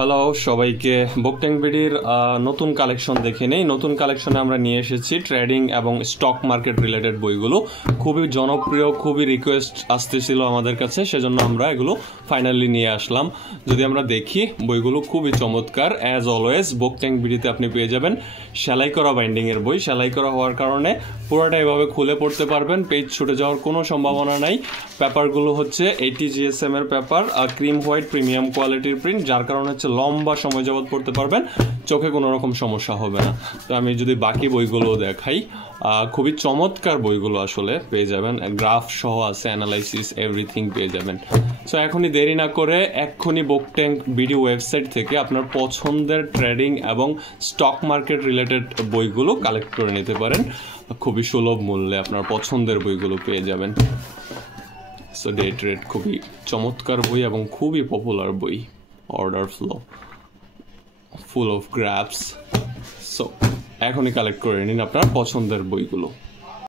Hello সবাইকে, বুকট্যাঙ্ক বিডির নতুন collection দেখে নেই। নতুন কালেকশনে আমরা নিয়ে এসেছি ট্রেডিং এবং স্টক মার্কেট রিলেটেড বইগুলো। খুবই জনপ্রিয়, খুবই রিকোয়েস্ট আসতেছিল আমাদের কাছে, সেজন্য আমরা এগুলো ফাইনালি নিয়ে আসলাম। যদি আমরা দেখি, বইগুলো খুবই চমৎকার। অ্যাজ অলওয়েজ বুকট্যাঙ্ক বিডিতে আপনি পেয়ে যাবেন সেলাই করা বাইন্ডিংয়ের বই। সেলাই করা হওয়ার কারণে পুরোটা এভাবে খুলে পড়তে পারবেন, পেজ ছুটে যাওয়ার কোনো সম্ভাবনা নাই। পেপারগুলো হচ্ছে 80 GSM এর পেপার, ক্রিম হোয়াইট প্রিমিয়াম কোয়ালিটির প্রিন্ট, যার কারণে হচ্ছে লম্বা সময় যাবত পড়তে পারবেন, চোখে কোনো রকম সমস্যা হবে না। তো আমি যদি বাকি বইগুলো দেখাই, খুবই চমৎকার বইগুলো আসলে পেয়ে যাবেন, গ্রাফ সহ আছে, অ্যানালাইসিস এভরিথিং পেয়ে যাবেন। সো এখনই দেরি না করে এক্ষুনি বুকট্যাঙ্ক বিডি ওয়েবসাইট থেকে আপনার পছন্দের ট্রেডিং এবং স্টক মার্কেট রিলেটেড বইগুলো কালেক্ট করে নিতে পারেন। খুবই সুলভ মূল্যে আপনার পছন্দের বইগুলো পেয়ে যাবেন। সো ডে ট্রেড খুবই চমৎকার বই এবং খুবই পপুলার বই। Order flow full of graphs. So এখনই কালেক্ট করে নিন আপনার পছন্দের বইগুলো।